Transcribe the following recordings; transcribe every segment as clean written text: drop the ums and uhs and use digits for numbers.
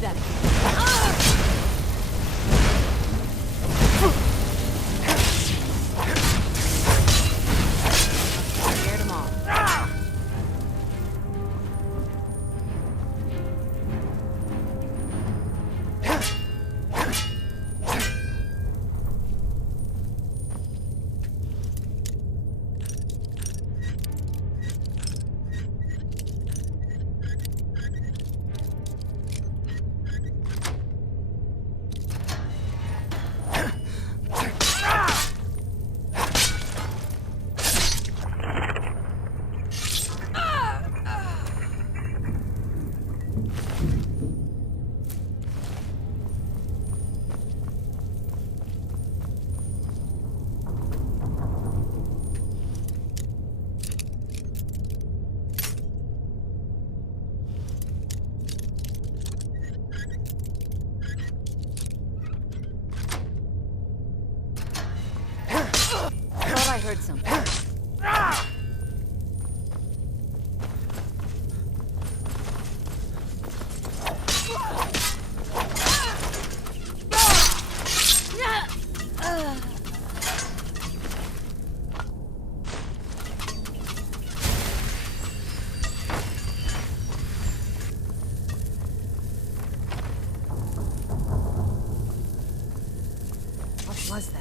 that again. Scared them all. I heard something. What was that?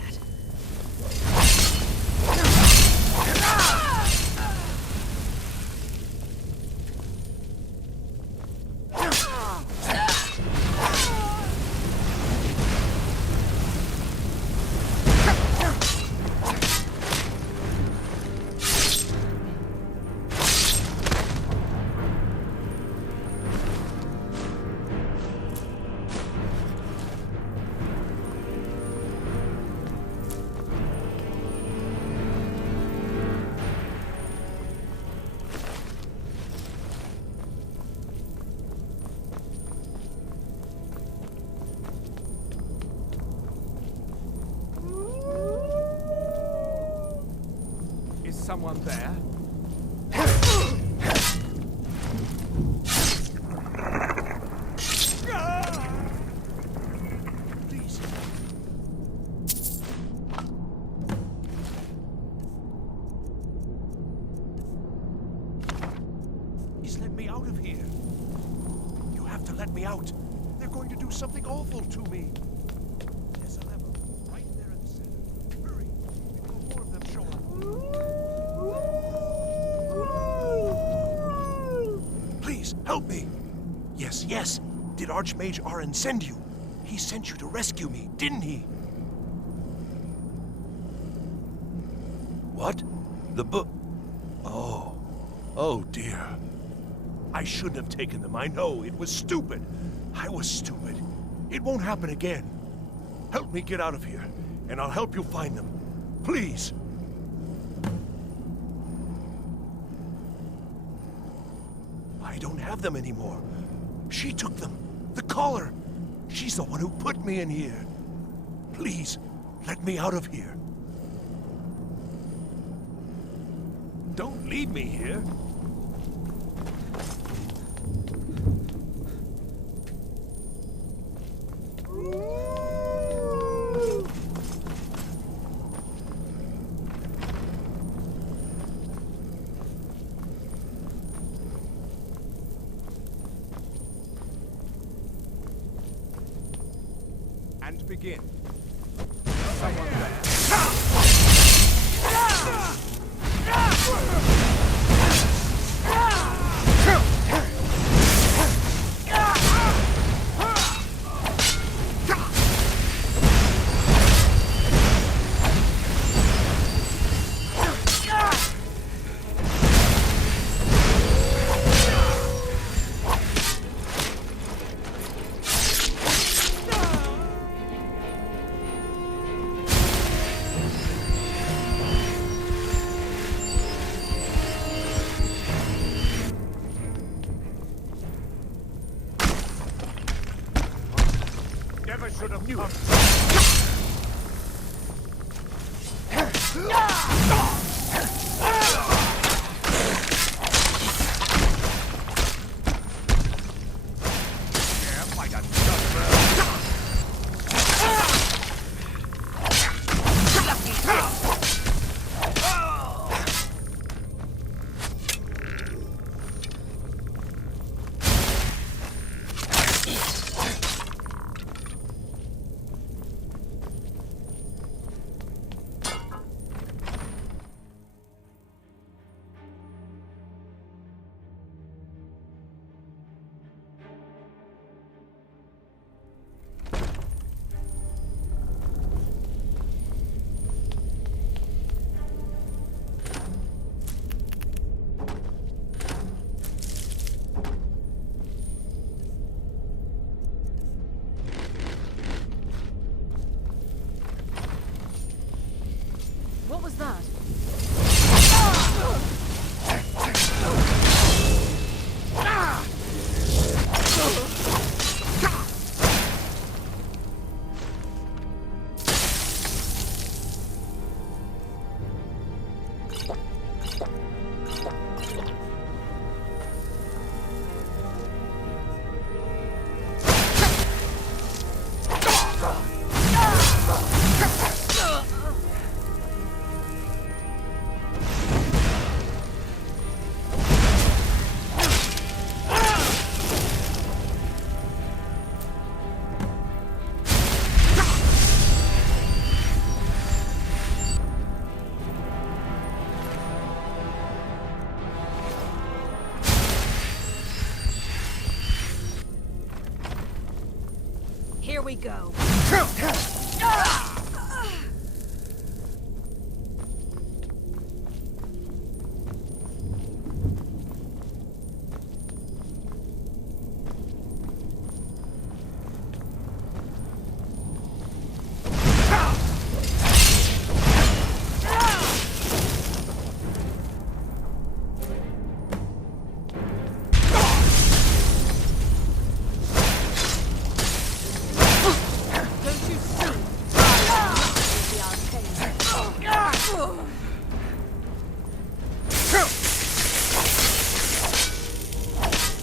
Someone there? Please. He's let me out of here. You have to let me out. They're going to do something awful to me. There's a lever right there in the center. Hurry, before more of them show up. Please, help me! Yes, yes. Did Archmage Aren send you? He sent you to rescue me, didn't he? What? The book? Oh. Oh, dear. I shouldn't have taken them. I know. It was stupid. I was stupid. It won't happen again. Help me get out of here, and I'll help you find them. Please. I don't have them anymore. She took them. The collar. She's the one who put me in here. Please, let me out of here. Don't leave me here. And begin. Someone there. Never should have knew. Yeah, fight on. we go.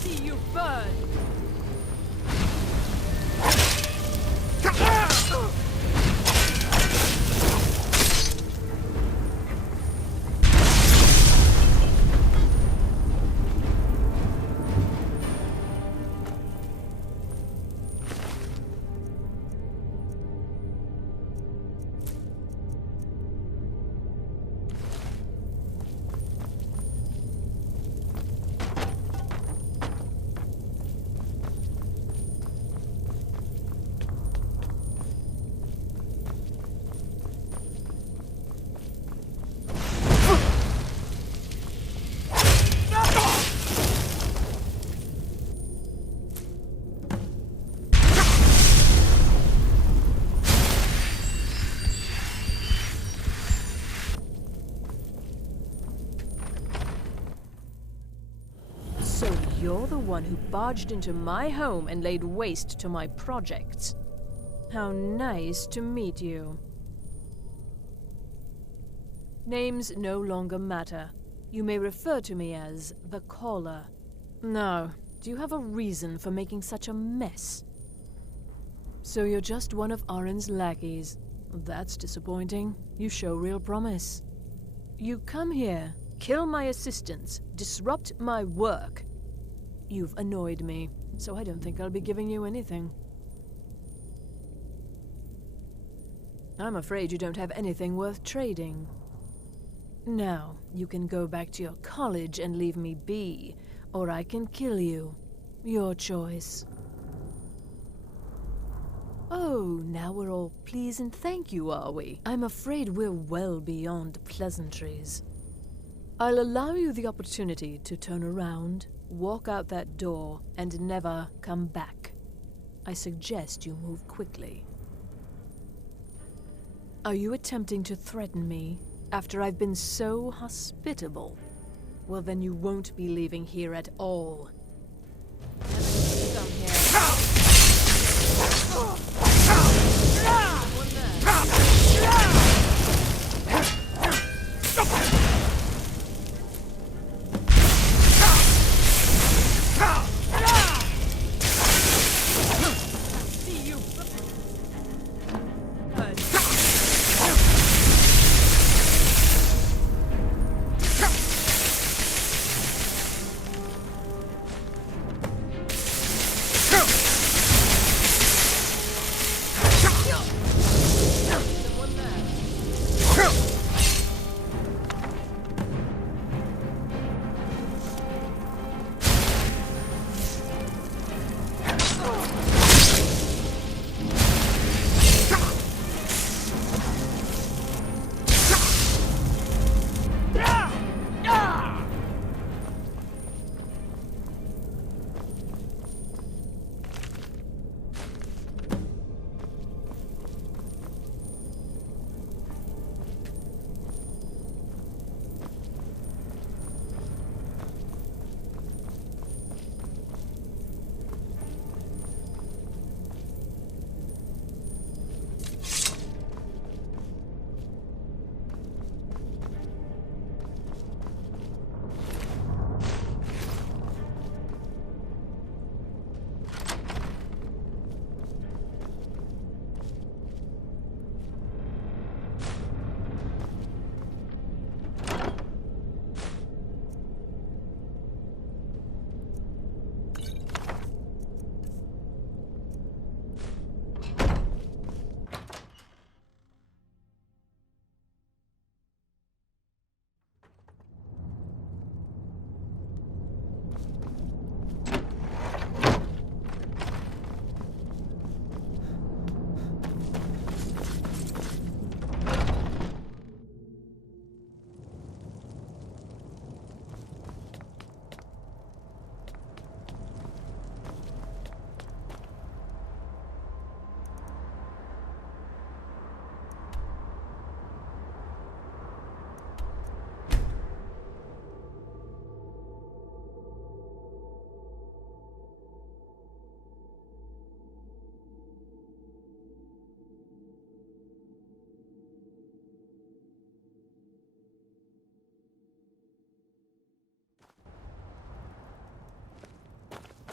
See you burn! So you're the one who barged into my home and laid waste to my projects. How nice to meet you. Names no longer matter. You may refer to me as the Caller. Now, do you have a reason for making such a mess? So you're just one of Arin's lackeys. That's disappointing. You show real promise. You come here, kill my assistants, disrupt my work. You've annoyed me, so I don't think I'll be giving you anything. I'm afraid you don't have anything worth trading. Now, you can go back to your college and leave me be, or I can kill you. Your choice. Oh, now we're all please and thank you, are we? I'm afraid we're well beyond pleasantries. I'll allow you the opportunity to turn around, walk out that door, and never come back. I suggest you move quickly. Are you attempting to threaten me after I've been so hospitable? Well, then you won't be leaving here at all. Come here. One there.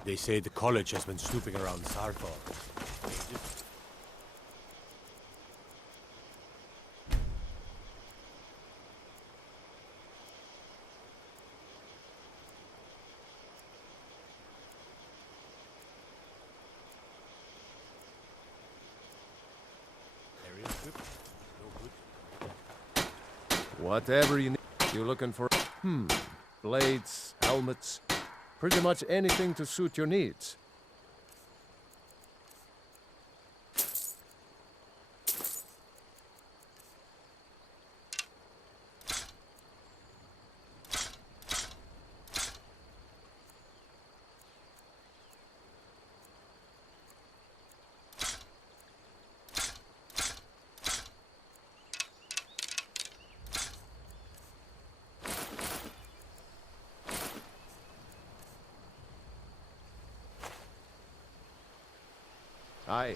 They say the college has been snooping around Sarthor. Whatever you need. You're looking for, blades, helmets, pretty much anything to suit your needs. Aye.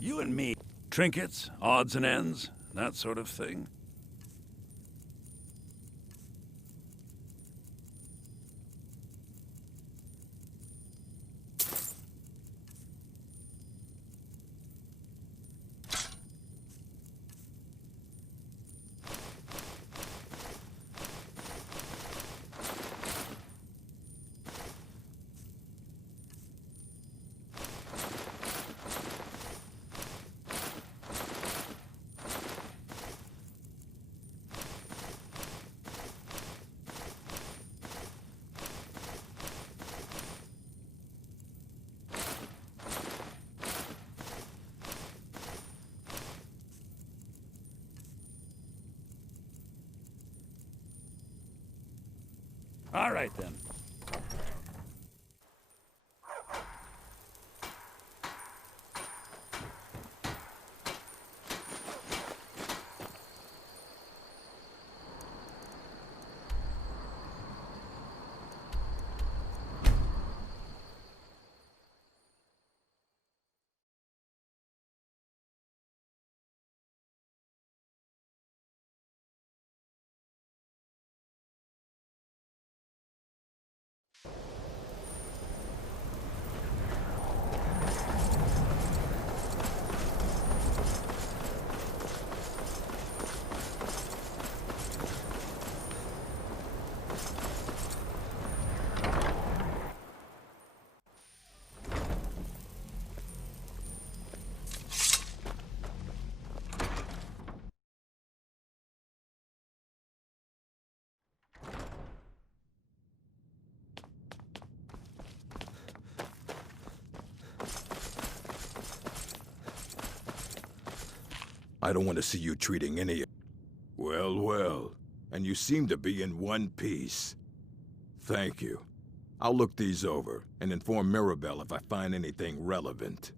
You and me. Trinkets, odds and ends, that sort of thing. All right, then. I don't want to see you treating any... Well, well. And you seem to be in one piece. Thank you. I'll look these over and inform Mirabelle if I find anything relevant.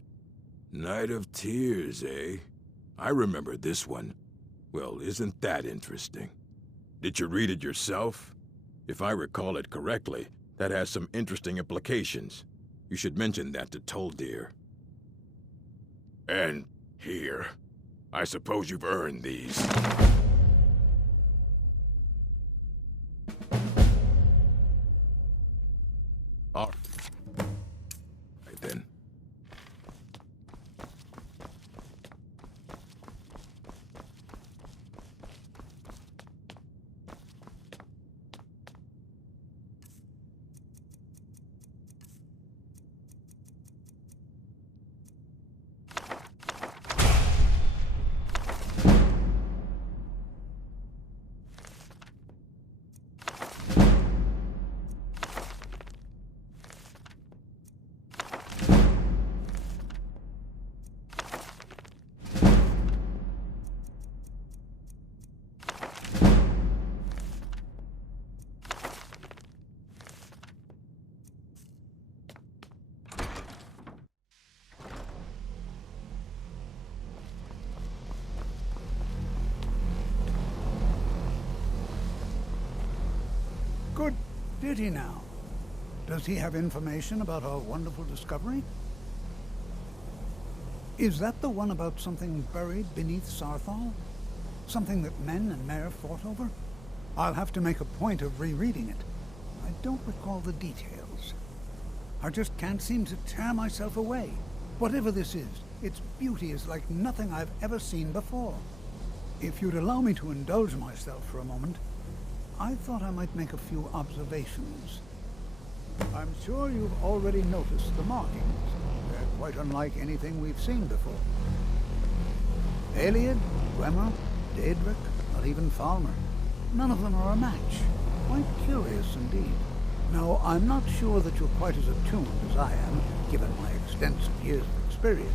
Night of Tears, eh? I remember this one. Well, isn't that interesting? Did you read it yourself? If I recall it correctly, that has some interesting implications. You should mention that to Toldir. And here. I suppose you've earned these. All right, then. Did he now? Does he have information about our wonderful discovery? Is that the one about something buried beneath Sarthal? Something that men and Mare fought over? I'll have to make a point of rereading it. I don't recall the details. I just can't seem to tear myself away. Whatever this is, its beauty is like nothing I've ever seen before. If you'd allow me to indulge myself for a moment, I thought I might make a few observations. I'm sure you've already noticed the markings. They're quite unlike anything we've seen before. Aliad, Dwemer, Daedric, not even Falmer. None of them are a match. Quite curious indeed. Now, I'm not sure that you're quite as attuned as I am, given my extensive years of experience,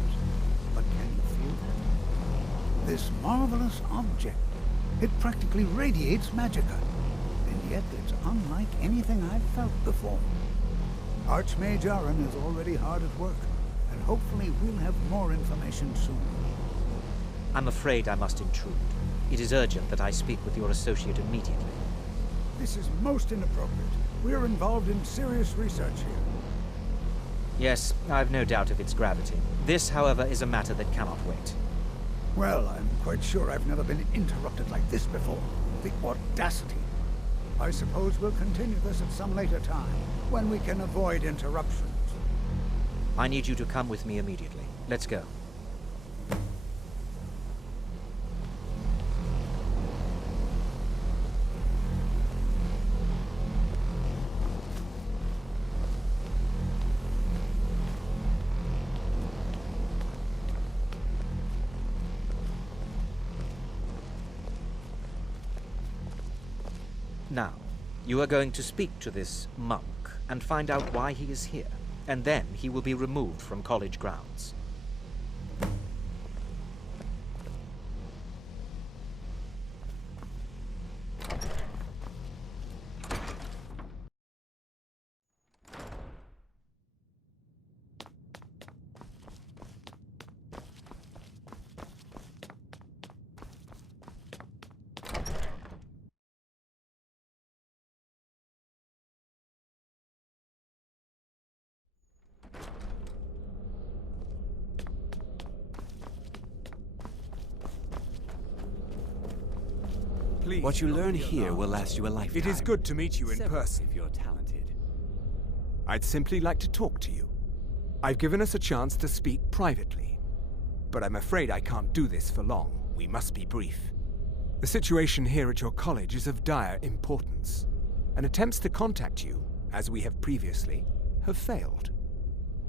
but can you feel that? This marvelous object, it practically radiates magicka, and yet it's unlike anything I've felt before. Archmage Aaron is already hard at work, and hopefully we'll have more information soon. I'm afraid I must intrude. It is urgent that I speak with your associate immediately. This is most inappropriate. We're involved in serious research here. Yes, I've no doubt of its gravity. This, however, is a matter that cannot wait. Well, I'm quite sure I've never been interrupted like this before. The audacity. I suppose we'll continue this at some later time, when we can avoid interruptions. I need you to come with me immediately. Let's go. Now, you are going to speak to this monk and find out why he is here, and then he will be removed from college grounds. Please, what you learn here will last you a lifetime. It is good to meet you in person. If you're talented. I'd simply like to talk to you. I've given us a chance to speak privately, but I'm afraid I can't do this for long. We must be brief. The situation here at your college is of dire importance, and attempts to contact you, as we have previously, have failed.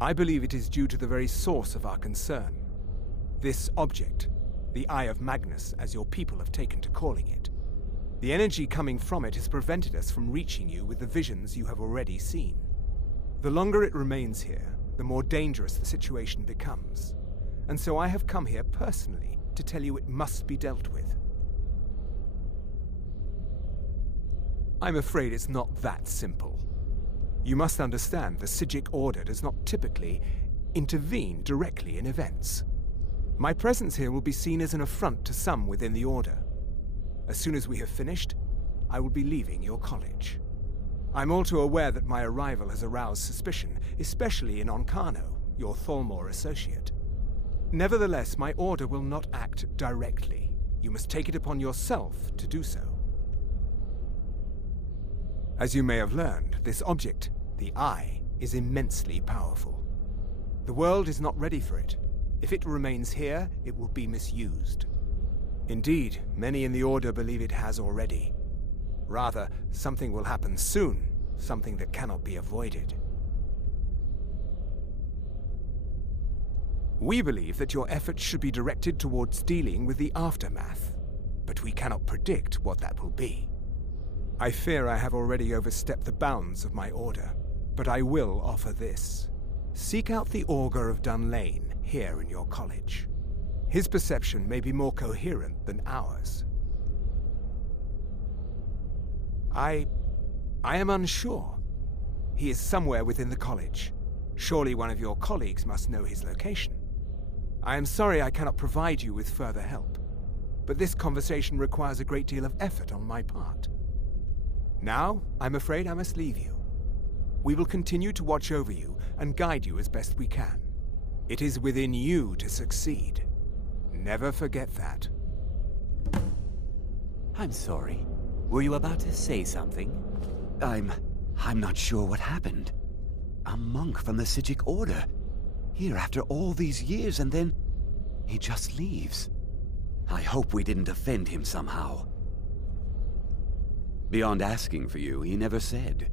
I believe it is due to the very source of our concern. This object, the Eye of Magnus, as your people have taken to calling it. The energy coming from it has prevented us from reaching you with the visions you have already seen. The longer it remains here, the more dangerous the situation becomes. And so I have come here personally to tell you it must be dealt with. I'm afraid it's not that simple. You must understand the Psijic Order does not typically intervene directly in events. My presence here will be seen as an affront to some within the Order. As soon as we have finished, I will be leaving your college. I'm all too aware that my arrival has aroused suspicion, especially in Onkano, your Thalmor associate. Nevertheless, my order will not act directly. You must take it upon yourself to do so. As you may have learned, this object, the Eye, is immensely powerful. The world is not ready for it. If it remains here, it will be misused. Indeed, many in the Order believe it has already. Rather, something will happen soon, something that cannot be avoided. We believe that your efforts should be directed towards dealing with the aftermath, but we cannot predict what that will be. I fear I have already overstepped the bounds of my order, but I will offer this. Seek out the Augur of Dunlane here in your college. His perception may be more coherent than ours. I am unsure. He is somewhere within the college. Surely one of your colleagues must know his location. I am sorry I cannot provide you with further help, but this conversation requires a great deal of effort on my part. Now, I'm afraid I must leave you. We will continue to watch over you and guide you as best we can. It is within you to succeed. Never forget that. I'm sorry. Were you about to say something? I'm not sure what happened. A monk from the Sijic Order. Here after all these years, and then he just leaves. I hope we didn't offend him somehow. Beyond asking for you, he never said.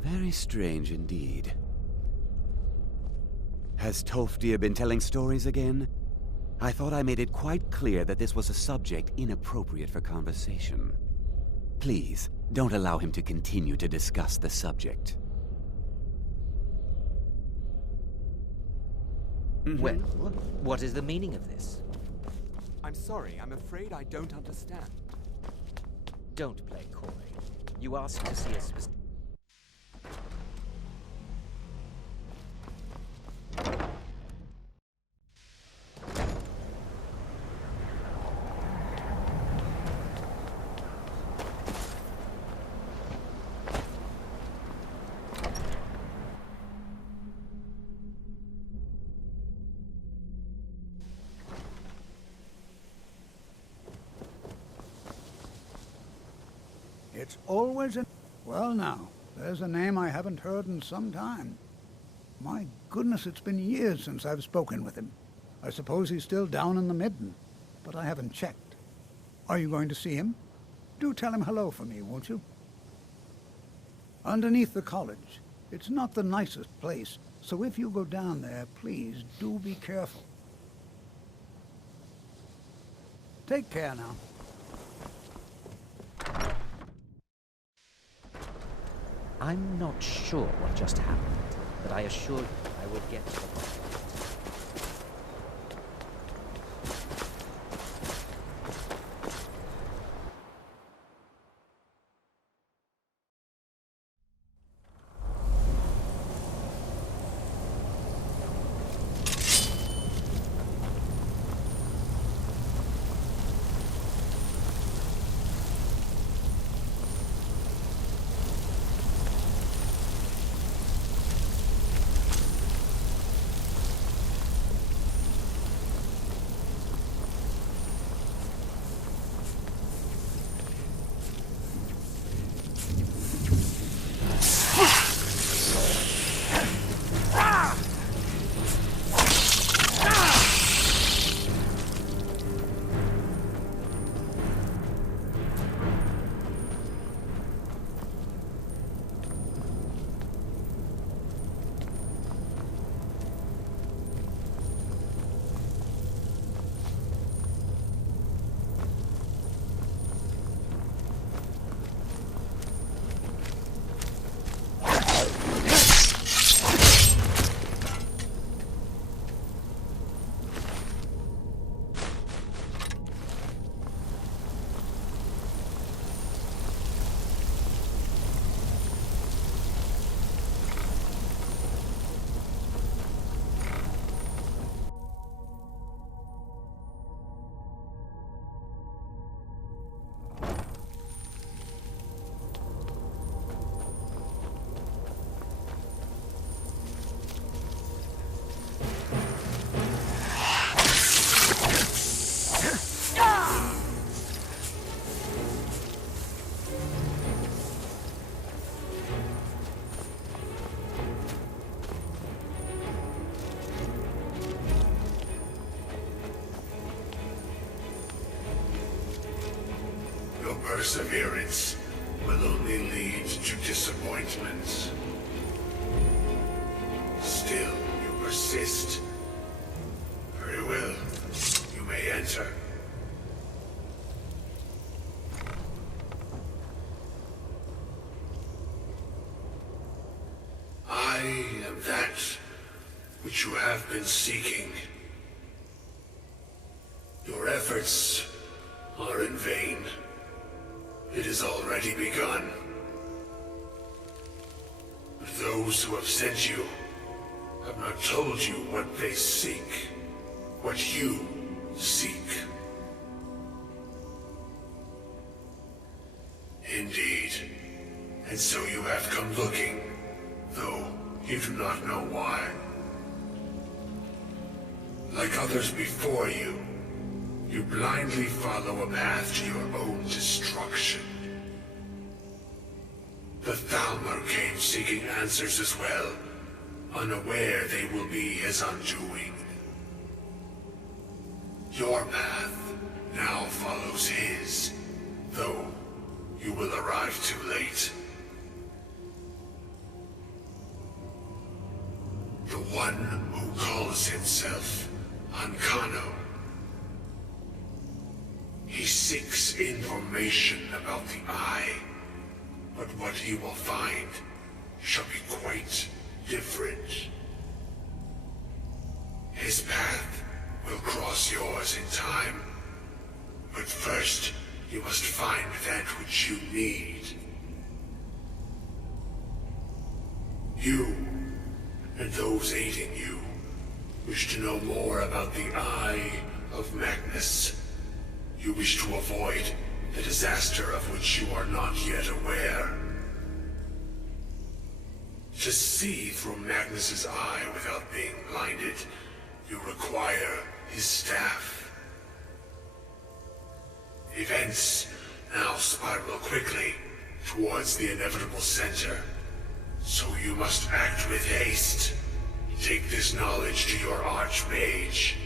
Very strange indeed. Has Tolfdir been telling stories again? I thought I made it quite clear that this was a subject inappropriate for conversation. Please, don't allow him to continue to discuss the subject. Well, what is the meaning of this? I'm sorry, I'm afraid I don't understand. Don't play coy. You asked to see a specific... It's always a... Well now, there's a name I haven't heard in some time. My goodness, it's been years since I've spoken with him. I suppose he's still down in the Midden, but I haven't checked. Are you going to see him? Do tell him hello for me, won't you? Underneath the college. It's not the nicest place, so if you go down there, please do be careful. Take care now. I'm not sure what just happened, but I assure you I will get to the bottom. Perseverance will only lead to disappointments. Still, you persist. Very well. You may enter. I am that which you have been seeking. Your efforts are in vain. It has already begun. But those who have sent you have not told you what they seek, what you seek. Indeed, And so you have come looking, though you do not know why. Like others before you, you blindly follow a path to your own destruction. The Thalmor came seeking answers as well, unaware they will be his undoing. Your path now follows his, though you will arrive too late. The one who calls himself Ancano. He seeks information about the Eye, but what he will find shall be quite different. His path will cross yours in time, but first you must find that which you need. You, and those aiding you, wish to know more about the Eye of Magnus. You wish to avoid the disaster of which you are not yet aware. To see through Magnus's eye without being blinded, you require his staff. Events now spiral quickly towards the inevitable center, so you must act with haste. Take this knowledge to your Archmage.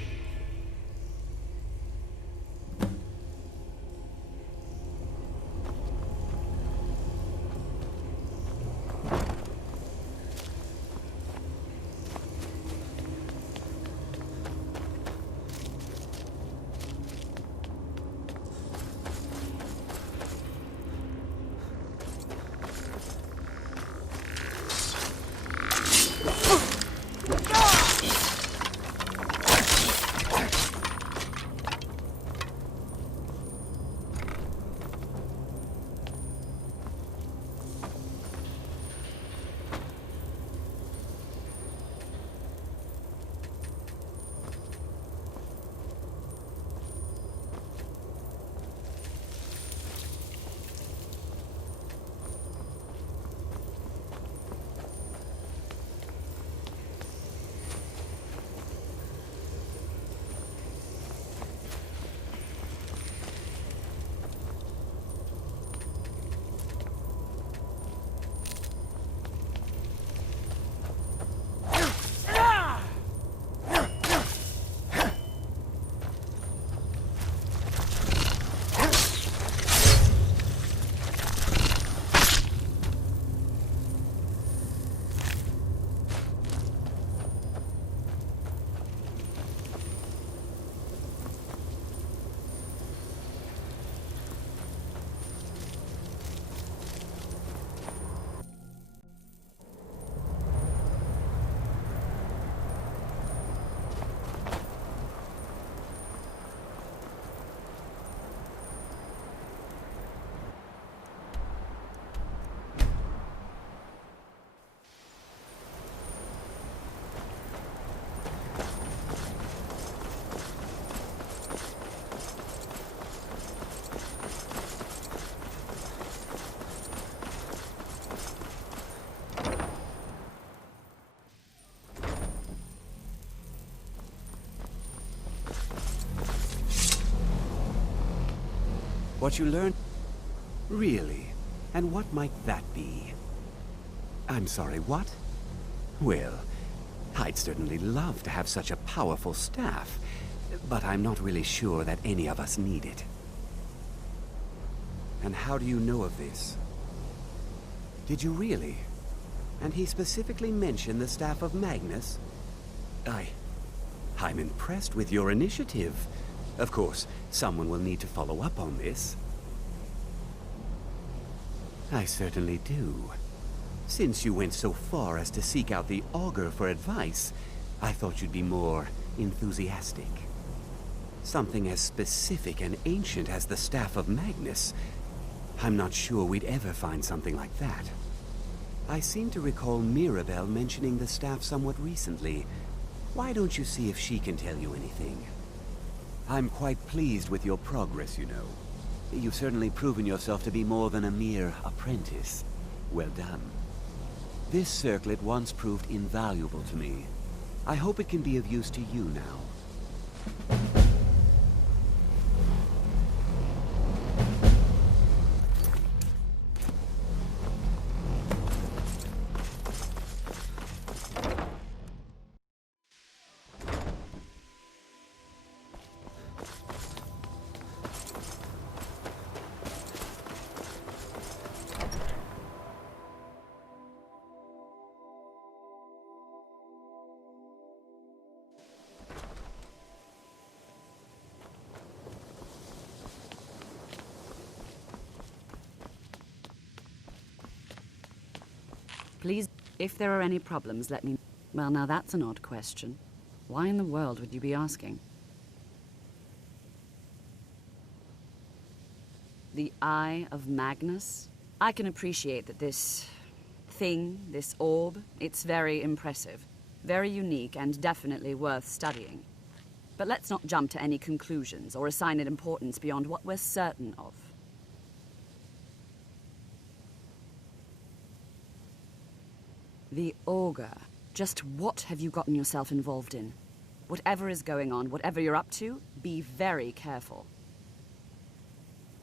What you learned? Really? And what might that be? I'm sorry, what? Well, I'd certainly love to have such a powerful staff, but I'm not really sure that any of us need it. And how do you know of this? Did you really? And he specifically mentioned the staff of Magnus? I'm impressed with your initiative. Of course, someone will need to follow up on this. I certainly do. Since you went so far as to seek out the Augur for advice, I thought you'd be more enthusiastic. Something as specific and ancient as the Staff of Magnus. I'm not sure we'd ever find something like that. I seem to recall Mirabelle mentioning the staff somewhat recently. Why don't you see if she can tell you anything? I'm quite pleased with your progress, you know. You've certainly proven yourself to be more than a mere apprentice. Well done. This circlet once proved invaluable to me. I hope it can be of use to you now. Please, if there are any problems, let me... Well, now that's an odd question. Why in the world would you be asking? The Eye of Magnus? I can appreciate that this thing, this orb, it's very impressive, very unique, and definitely worth studying. But let's not jump to any conclusions or assign it importance beyond what we're certain of. The Augur. Just what have you gotten yourself involved in? Whatever is going on, whatever you're up to, be very careful.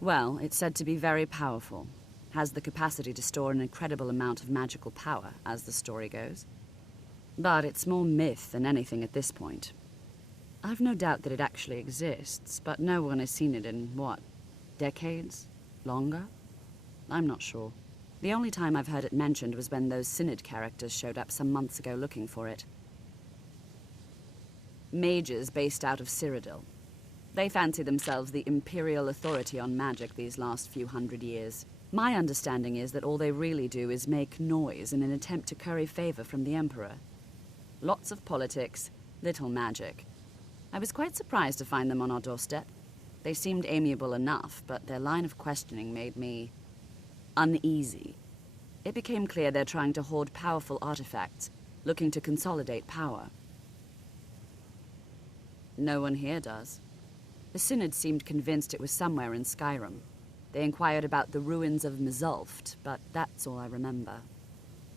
Well, it's said to be very powerful. Has the capacity to store an incredible amount of magical power, as the story goes. But it's more myth than anything at this point. I've no doubt that it actually exists, but no one has seen it in, what, decades? Longer? I'm not sure. The only time I've heard it mentioned was when those Synod characters showed up some months ago looking for it. Mages based out of Cyrodiil. They fancy themselves the imperial authority on magic these last few hundred years. My understanding is that all they really do is make noise in an attempt to curry favor from the Emperor. Lots of politics, little magic. I was quite surprised to find them on our doorstep. They seemed amiable enough, but their line of questioning made me uneasy. It became clear they're trying to hoard powerful artifacts, looking to consolidate power. No one here does. The Synod seemed convinced it was somewhere in Skyrim. They inquired about the ruins of Mzulft, but that's all I remember.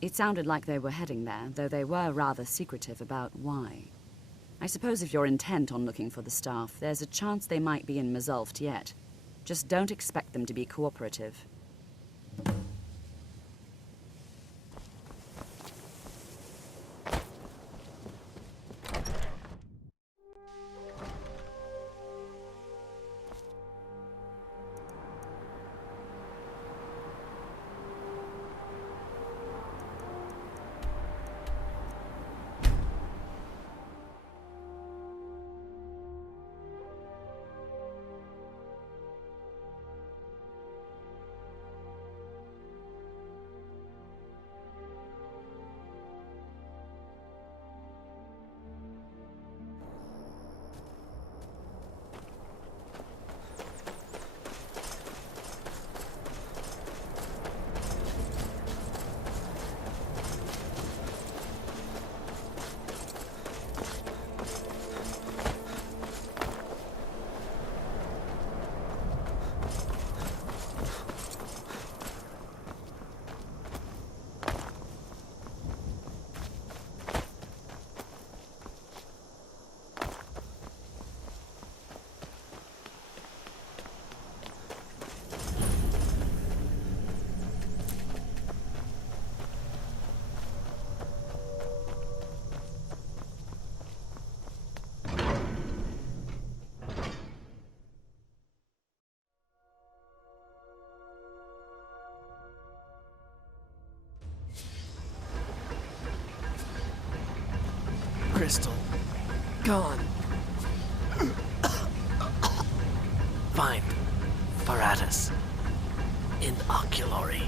It sounded like they were heading there, though they were rather secretive about why. I suppose if you're intent on looking for the staff, there's a chance they might be in Mzulft yet. Just don't expect them to be cooperative. Crystal. Gone. Find Paratus in Oculory.